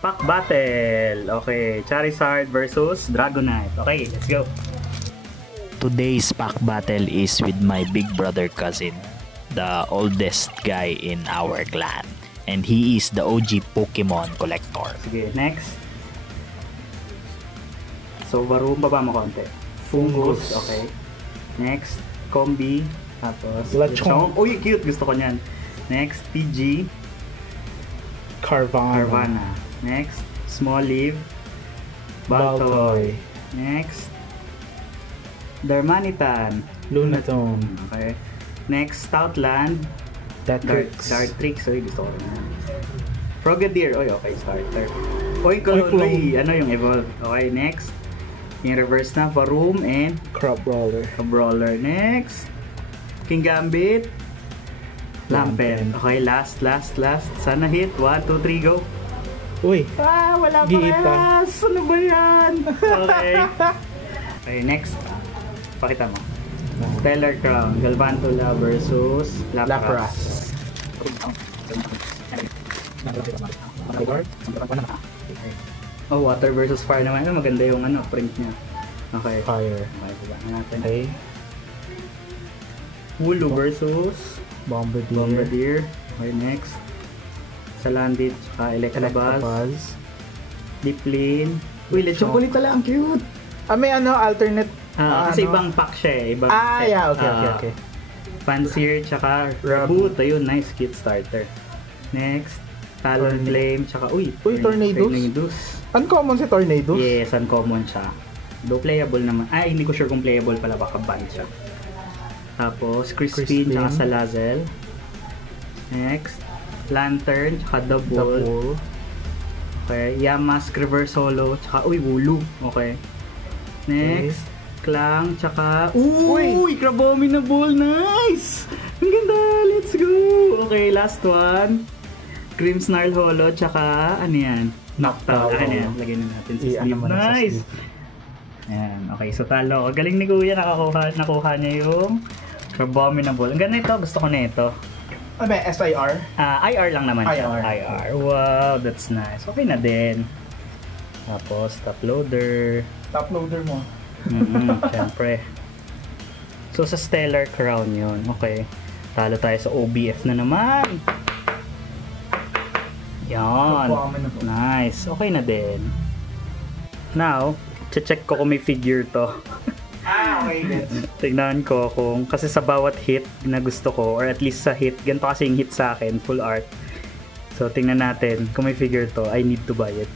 Pack battle. Okay, Charizard versus Dragonite. Okay, let's go. Today's pack battle is with my big brother cousin, the oldest guy in our clan. And he is the OG Pokemon collector. Sige, next. So, Varoom, baba mo konti. Fungus, okay. Next, Combi. Tapos, Lechonk. Uy, cute. Gusto ko niyan. Next, PG. Carvana. Next, Small Leaf. Baltoy. Next, Darmanitan. Lunatone. Okay. Next, Stoutland. Dartrix. Uy, gusto ko rin. Frogadier. Uy, okay, starter. Uy, ano yung evolve? Okay, next. Yung reverse na, Varoom and Crabrawler. Next, King Gambit. Lampent. Okay, last. Sana hit. 1, 2, 3, go. Uy. Wala pa kayas. Ano ba yan? Okay. Okay, next. Pakita mo. Stellar Crown. Galvantula versus Lapras. Oh, water versus fire naman. Maganda yung print niya. Okay. Fire. Okay, diba natin. Okay. Wooloo versus Bombardier. Okay, next. Salandit, tsaka Electabuzz. Deepline. Uy, Lechonk ulit pala. Ang cute! May alternate. Kasi ibang pack siya eh. Ibang set. Yeah. Okay. Pansear, tsaka Raboot. Ayun, nice cute starter. Next. Talonflame, tsaka Tornadus. Uncommon si Tornadus? Yes, uncommon siya. Though playable naman. Hindi ko sure kung playable pala, baka ban siya. Tapos, Crispin, tsaka Salazzle. Next, Lantern, tsaka Double. Okay, Yamask, Reverse Holo, tsaka Wooloo. Okay. Next, Clang, tsaka Crabominable, nice! Ang ganda, let's go! Okay, last one. Grimmsnarl Holo, tsaka ano yan? Noctowl. Yan, lagyan na natin sa sleeve. Nice! Ayan, okay, so talo. Galing ni Kuya, nakuha niya yung Crabominable. Ang ganda ito, gusto ko na ito. Ano ba, SIR? IR lang naman siya. IR. Wow, that's nice. Okay na din. Tapos, top loader. Top loader mo. Siyempre. So, sa Stellar Crown yun. Okay. Talo tayo sa OBF na naman. Yan. Nice. Okay na din. Now, check ko kung may figure to. Okay, good. Tignan ko kung, kasi sa bawat hit na gusto ko, or at least sa hit, ganito kasi yung hit sa akin, full art. So, tingnan natin kung may figure to. I need to buy it.